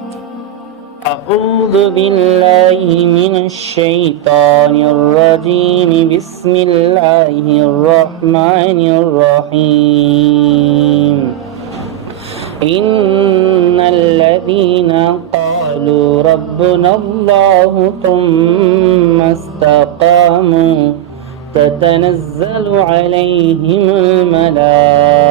أعوذ بالله من الشيطان الرجيم بسم الله الرحمن الرحيم إن الذين قالوا ربنا الله ثم استقاموا تتنزل عليهم الملائكة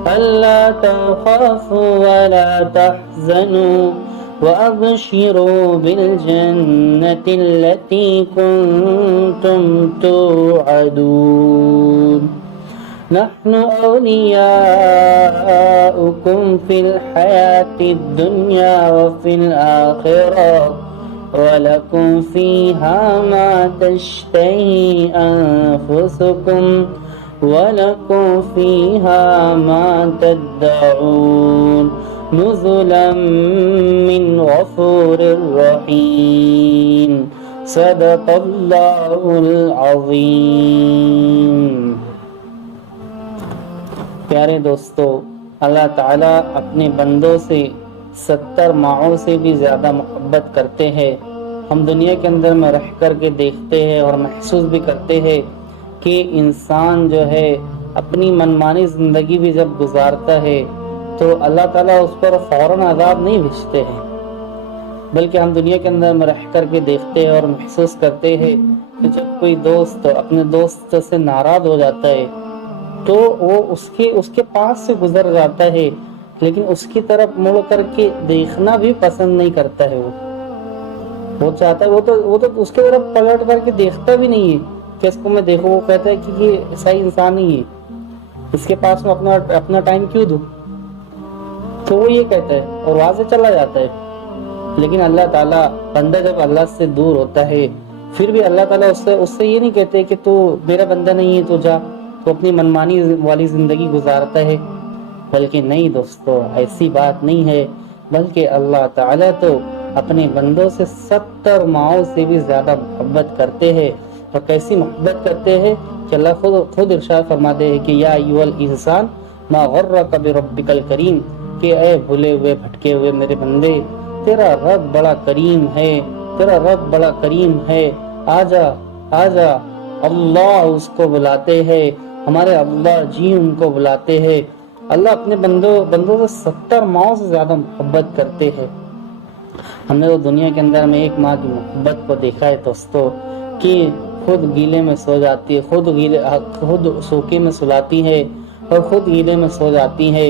ألا تخافوا ولا تحزنوا وأبشروا بالجنة التي كنتم توعدون نحن أولياؤكم في الحياة الدنيا وفي الآخرة وَلَكُمْ فِيهَا مَا تَشْتَهِي أَنفُسُكُمْ وَلَكُمْ فِيهَا مَا تَدَّعُونَ نُزُلًا مِّنْ غَفُورٍ رَّحِيمٍ صدق اللہ العظیم۔ پیارے دوستو، اللہ تعالیٰ اپنے بندوں سے 70 ماہوں سے بھی زیادہ محبت کرتے ہیں۔ ہم دنیا کے اندر میں رہ کر کے دیکھتے ہیں اور محسوس بھی کرتے ہیں کہ انسان جو ہے اپنی منمانی زندگی بھی جب گزارتا ہے تو اللہ تعالیٰ اس پر فوراً عذاب نہیں بھیجتے ہیں، بلکہ ہم دنیا کے اندر میں رہ کر کے دیکھتے ہیں اور محسوس کرتے ہیں کہ جب کوئی دوست اپنے دوست سے ناراض ہو جاتا ہے تو وہ اس کے پاس سے گزر جاتا ہے، لیکن اس کی طرف مڑ کر کے دیکھنا بھی پسند نہیں کرتا ہے۔ وہ چاہتا ہے، وہ تو اس کی طرف پلٹ کر کے دیکھتا بھی نہیں ہے کہ اس کو میں دیکھوں۔ وہ کہتا ہے کہ یہ صحیح انسان نہیں ہے، اس کے پاس میں اپنا ٹائم کیوں دوں، تو وہ یہ کہتا ہے اور وہاں سے چلا جاتا ہے۔ لیکن اللہ تعالیٰ، بندہ جب اللہ سے دور ہوتا ہے پھر بھی اللہ تعالیٰ اس سے یہ نہیں کہتے کہ تو میرا بندہ نہیں ہے، تو جا، تو اپنی منمانی والی زندگی گزارتا ہے، بلکہ نہیں دوستو، ایسی بات نہیں ہے، بلکہ اللہ تعالیٰ تو اپنے بندوں سے 70 ماہوں سے بھی زیادہ محبت کرتے ہیں۔ اور کیسی محبت کرتے ہیں کہ اللہ خود ارشاد فرماتے ہیں کہ یا ایھا الانسان ما غرک بربک الکریم، کہ اے بھولے ہوئے بھٹکے ہوئے میرے بندے، تیرا رب بڑا کریم ہے، تیرا رب بڑا کریم ہے، آجا آجا۔ اللہ اس کو بلاتے ہیں، ہمارے اللہ جی ان کو بلاتے ہیں۔ اللہ اپنے بندوں سے 70 ماہوں سے زیادہ محبت کرتے ہیں۔ ہم نے تو دنیا کے اندر میں 1 ماہ کی محبت کو دیکھا ہے دوستو، کہ خود گیلے میں سو جاتی ہے، خود سوکے میں سلاتی ہے اور خود گیلے میں سو جاتی ہے،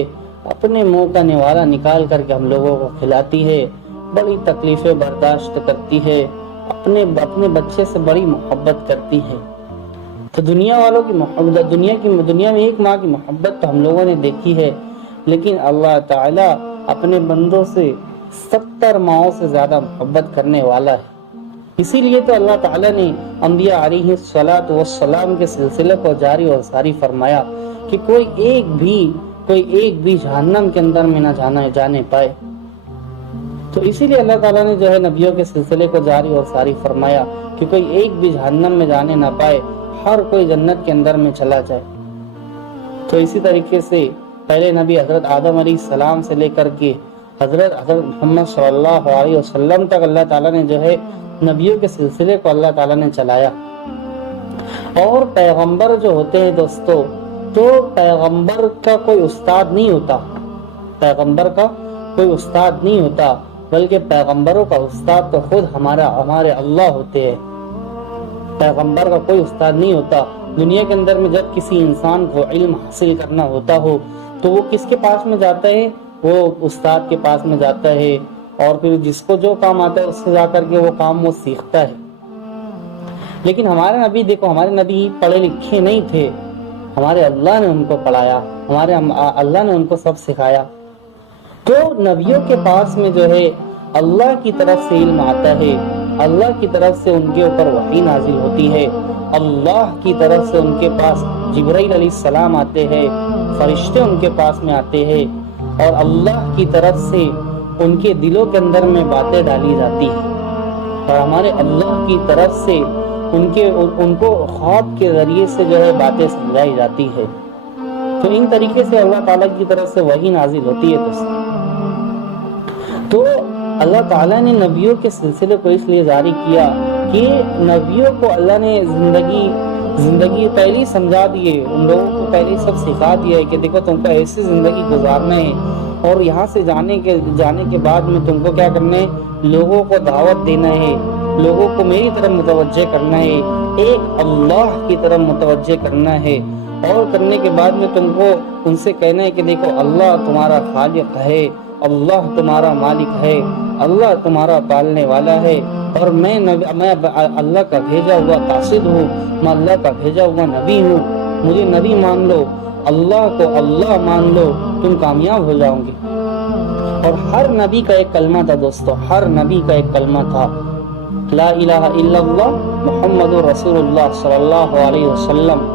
اپنے منہ کا نوالہ نکال کر کے ہم لوگوں کو کھلاتی ہے، بڑی تکلیفیں برداشت کرتی ہے، اپنے بچے سے بڑی محبت کرتی ہے۔ تو دنیا والوں کی محبت، دنیا میں 1 ماہ کی محبت تو ہم لوگوں نے دیکھی ہے، لیکن اللہ تعالیٰ اپنے بندوں سے 70 ماہوں سے زیادہ محبت کرنے والا ہے۔ اسی لیے تو اللہ تعالیٰ نے انبیاء علیہ الصلاۃ والسلام کے سلسلے کو جاری اور ساری فرمایا کہ کوئی ایک بھی جہنم کے اندر میں نہ جانے پائے۔ تو اسی لیے اللہ تعالیٰ نے جو ہے نبیوں کے سلسلے کو جاری اور ساری فرمایا کہ کوئی ایک بھی جہنم میں جانے نہ پائے، ہر کوئی جنت کے اندر میں چلا جائے۔ تو اسی طریقے سے پہلے نبی حضرت آدم علیہ السلام سے لے کر کے حضرت محمد صلی اللہ علیہ وسلم تک اللہ تعالیٰ نے جو ہے نبیوں کے سلسلے کو اللہ تعالیٰ نے چلایا۔ اور پیغمبر جو ہوتے ہیں دوستو، تو پیغمبر کا کوئی استاد نہیں ہوتا، بلکہ پیغمبروں کا استاد تو خود ہمارے اللہ ہوتے ہیں۔ پیغمبر کا کوئی استاد نہیں ہوتا۔ دنیا کے اندر میں جب کسی انسان کو علم حاصل کرنا ہوتا ہو تو وہ کس کے پاس میں جاتا ہے؟ وہ استاد کے پاس میں جاتا ہے، اور پھر جس کو جو کام آتا ہے اس سے جا کر کے وہ کام وہ سیکھتا ہے۔ لیکن ہمارے نبی دیکھو، ہمارے نبی پڑھے لکھے نہیں تھے، ہمارے اللہ نے ان کو پڑھایا، ہمارے اللہ نے ان کو سب سکھایا۔ تو نبیوں کے پاس میں جو ہے اللہ کی طرف سے علم آتا ہے، اللہ کی طرف سے ان کے اوپر وحی نازل ہوتی ہے، اللہ کی طرف سے ان کے پاس جبرائیل علیہ السلام آتے ہیں، فرشتے ان کے پاس میں آتے ہیں، اور اللہ کی طرف سے ان کے دلوں کے اندر میں باتیں ڈالی جاتی ہیں، اور ہمارے اللہ کی طرف سے ان کو خواب کے ذریعے سے جو ہے باتیں سمجھائی جاتی ہے۔ تو ان طریقے سے اللہ تعالیٰ کی طرف سے وحی نازل ہوتی ہے دوستوں۔ تو اللہ تعالیٰ نے نبیوں کے سلسلے کو اس لیے جاری کیا کہ نبیوں کو اللہ نے زندگی پہلی سمجھا دیے، ان لوگوں کو پہلے سب سکھا دیا ہے کہ دیکھو تم کو ایسی زندگی گزارنا ہے، اور یہاں سے جانے کے بعد میں تم کو کیا کرنا ہے، لوگوں کو دعوت دینا ہے، لوگوں کو میری طرف متوجہ کرنا ہے، ایک اللہ کی طرف متوجہ کرنا ہے، اور کرنے کے بعد میں تم کو ان سے کہنا ہے کہ دیکھو اللہ تمہارا خالق ہے، اللہ تمہارا مالک ہے، اللہ تمہارا پالنے والا ہے، اور میں اللہ کا بھیجا ہوا قاصد ہوں، میں اللہ کا بھیجا ہوا نبی ہوں، مجھے نبی مان لو، اللہ کو اللہ مان لو، تم کامیاب ہو جاؤ گے۔ اور ہر نبی کا ایک کلمہ تھا دوستو، ہر نبی کا ایک کلمہ تھا، لا الہ الا اللہ محمد رسول اللہ صلی اللہ علیہ وسلم،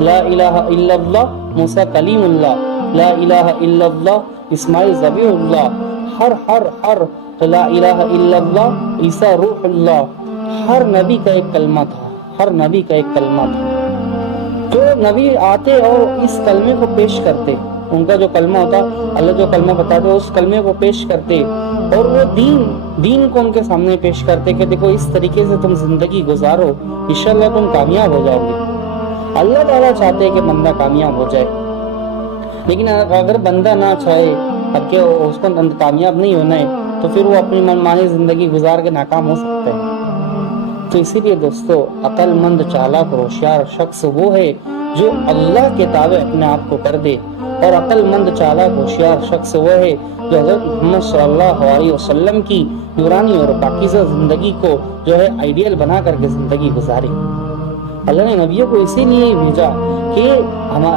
لا الہ الا اللہ موسیٰ کلیم اللہ، لا الہ الا اللہ اسماعیل ذبیح اللہ، ہر لا الہ الا اللہ عیسیٰ روح اللہ، ہر نبی کا ایک کلمہ تھا، ہر نبی کا ایک کلمہ تھا۔ تو نبی آتے اور اس کلمے کو پیش کرتے، ان کا جو کلمہ ہوتا، اللہ جو کلمہ بتاتے اس کلمے کو پیش کرتے، اور وہ دین کو ان کے سامنے پیش کرتے کہ دیکھو اس طریقے سے تم زندگی گزارو، انشاءاللہ تم کامیاب ہو جاؤ گے۔ اللہ تعالیٰ چاہتے ہیں کہ بندہ کامیاب ہو جائے، لیکن اگر بندہ نہ چاہے کہ اس کو کامیاب نہیں ہونا ہے تو پھر وہ اپنی من مانی زندگی گزار کے ناکام ہو سکتا ہے۔ تو اسی لیے دوستو عقل مند چالاک اور ہوشیار شخص وہ ہے جو اللہ کے تابع اپنے آپ کو کر دے، اور عقل مند چالاک ہوشیار شخص وہ ہے جو حضرت محمد صلی اللہ علیہ وسلم کی نورانی اور پاکیزہ زندگی کو جو ہے آئیڈیل بنا کر کے زندگی گزارے۔ اللہ نے نبیوں کو اسی لیے بھیجا کہ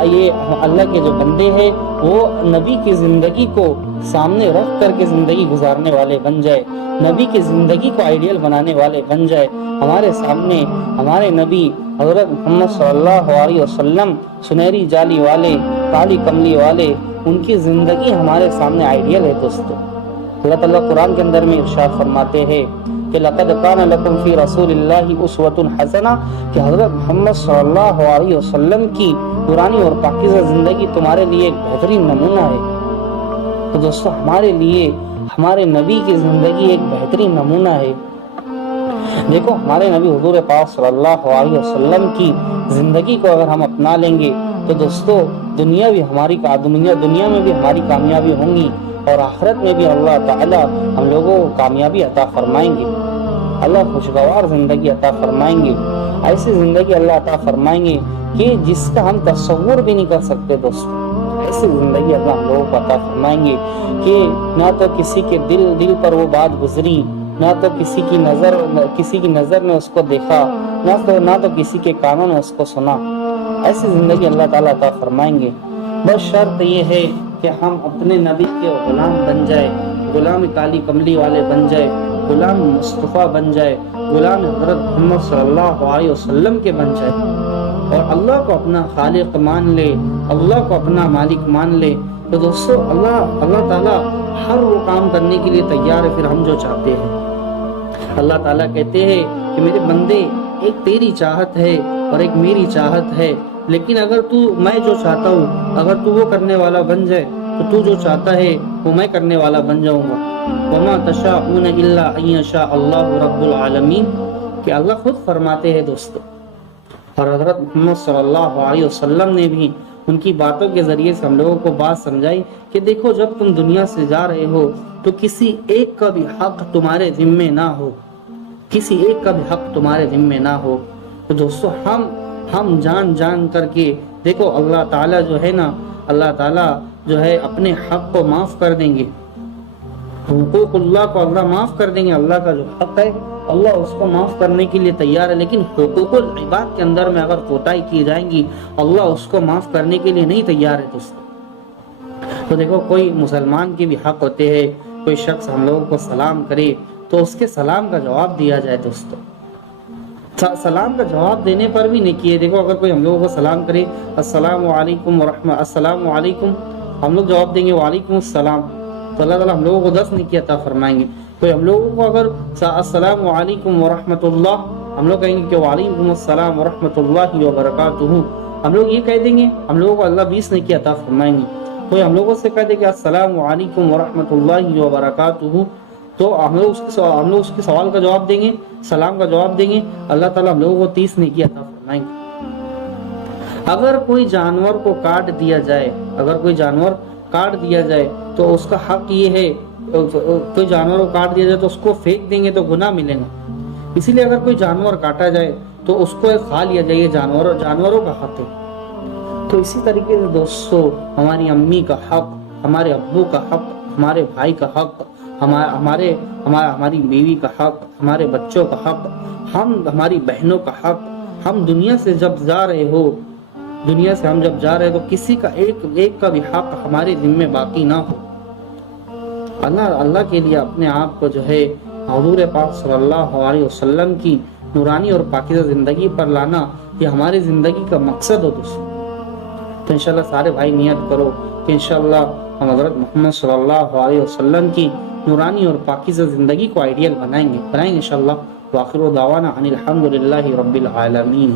یہ اللہ کے جو بندے ہیں وہ نبی کی زندگی کو سامنے رکھ کر کے زندگی گزارنے والے بن جائے، نبی کی زندگی کو آئیڈیل بنانے والے بن جائے۔ ہمارے سامنے ہمارے نبی حضرت محمد صلی اللہ علیہ وسلم سنہری جالی والے، کالی کملی والے، ان کی زندگی ہمارے سامنے آئیڈیل ہے دوستو۔ اللہ تعالیٰ قرآن کے اندر میں ارشاد فرماتے ہیں کہ لقد کان لکم فی رسول اللہ اسوۃ حسنہ، کہ حضرت محمد صلی اللہ علیہ وسلم کی نورانی اور پاکیزہ زندگی تمہارے لیے ایک بہترین نمونہ ہے۔ تو دوستو ہمارے لیے ہمارے نبی کی زندگی ایک بہترین نمونہ ہے۔ دیکھو ہمارے نبی حضور پاک صلی اللہ علیہ وسلم کی زندگی کو اگر ہم اپنا لیں گے تو دوستو دنیا میں بھی ہماری کامیابی ہوں گی، اور آخرت میں بھی اللہ تعالی ہم لوگوں کو کامیابی عطا فرمائیں گے، اللہ خوشگوار زندگی عطا فرمائیں گے، ایسی زندگی اللہ عطا فرمائیں گے کہ جس کا ہم تصور بھی نہیں کر سکتے دوستو۔ ایسی زندگی اللہ ہم لوگوں کو عطا فرمائیں گے کہ نہ تو کسی کے دل پر وہ بات گزری، نہ تو کسی کی نظر نے اس کو دیکھا، نہ تو کسی کے کانوں نے اس کو سنا۔ ایسی زندگی اللہ تعالیٰ عطا فرمائیں گے۔ بس شرط یہ ہے کہ ہم اپنے نبی کے غلام بن جائے، غلام کالی کملی والے بن جائے، غلام مصطفیٰ بن جائے، غلام حضرت محمد صلی اللہ علیہ وسلم کے بن جائے، اور اللہ کو اپنا خالق مان لے، اللہ کو اپنا مالک مان لے۔ تو دوستو اللہ تعالیٰ ہر وہ کام کرنے کے لیے تیار ہے، پھر ہم جو چاہتے ہیں۔ اللہ تعالیٰ کہتے ہیں کہ میرے بندے ایک تیری چاہت ہے اور ایک میری چاہت ہے، لیکن اگر میں جو چاہتا ہوں اگر تو وہ کرنے والا بن جائے تو جو چاہتا ہے وہ میں کرنے والا بن جاؤں گا۔ وما تشاءون الا ان یشاء اللہ رب العالمین، کہ اللہ خود فرماتے ہیں دوستو۔ اور حضرت محمد صلی اللہ علیہ وسلم نے بھی ان کی باتوں کے ذریعے سے ہم لوگوں کو بات سمجھائی کہ دیکھو جب تم دنیا سے جا رہے ہو تو کسی ایک کا بھی حق تمہارے ذمے نہ ہو، کسی ایک کا بھی حق تمہارے ذمے نہ ہو۔ تو دوستو ہم جان کر کے دیکھو اللہ تعالیٰ جو ہے نا، اللہ تعالیٰ جو ہے اپنے حق کو معاف کر دیں گے، حقوق اللہ کو اللہ معاف کر دیں گے۔ اللہ کا جو حق ہے اللہ اس کو معاف کرنے کے لیے تیار ہے، لیکن حقوق العباد کے اندر میں اگر کوتاہی کی جائیں گی اللہ اس کو معاف کرنے کے لیے نہیں تیار ہے دوستو۔ تو دیکھو کوئی مسلمان کے بھی حق ہوتے ہیں، کوئی شخص ہم لوگوں کو سلام کرے تو اس کے سلام کا جواب دیا جائے دوستو۔ سلام کا جواب دینے پر بھی نہیں کیے، دیکھو اگر کوئی ہم لوگوں کو سلام کرے السلام علیکم ورحمۃ، السلام علیکم، ہم لوگ جواب دیں گے وعلیکم السلام، تو اللہ تعالیٰ ہم لوگوں کو 10 نیکی عطا فرمائیں گے۔ کوئی ہم لوگوں کو اگر السلام علیکم ورحمۃ اللہ، ہم لوگ کہیں گے کہ وعلیکم السلام ورحمۃ اللہ وبرکاتہ، ہم لوگ یہ کہہ دیں گے، ہم لوگوں کو اللہ 20 نیکی عطا فرمائیں گے۔ کوئی ہم لوگوں سے کہہ دے کہ السلام علیکم ورحمۃ اللہ وبرکاتہ، تو ہم لوگ اس کے سوال کا جواب دیں گے، سلام کا جواب دیں گے، اللہ تعالیٰ ہم لوگوں کو 30 نیکی عطا فرمائیں گے۔ اگر کوئی جانور کو کاٹ دیا جائے، تو اس کا حق یہ ہے، کوئی جانور کو کاٹ دیا جائے تو اس کو پھینک دیں گے تو گناہ ملے گا، اسی لیے اگر کوئی جانور کاٹا جائے تو اس کو کھا لیا جائے، یہ جانوروں کا حق ہے۔ تو اسی طریقے سے دوستو، ہماری امی کا حق، ہمارے ابو کا حق، ہمارے بھائی کا حق، ہماری بیوی کا حق، ہمارے بچوں کا حق، ہماری بہنوں کا حق، ہم دنیا سے جب جا رہے تو کسی کا ایک کا بھی حق ہمارے ذمہ باقی نہ ہو۔ اللہ کے لیے اپنے آپ کو جو ہے حضور پاک صلی اللہ علیہ وسلم کی نورانی اور پاکیزہ زندگی پر لانا، یہ ہماری زندگی کا مقصد ہو دوستو۔ تو انشاءاللہ سارے بھائی نیت کرو کہ انشاءاللہ ہم حضرت محمد صلی اللہ علیہ وسلم کی نورانی اور پاکیزہ زندگی کو آئیڈیل بنائیں گے انشاءاللہ۔ وآخر دعوانا ان الحمد للہ رب العالمین۔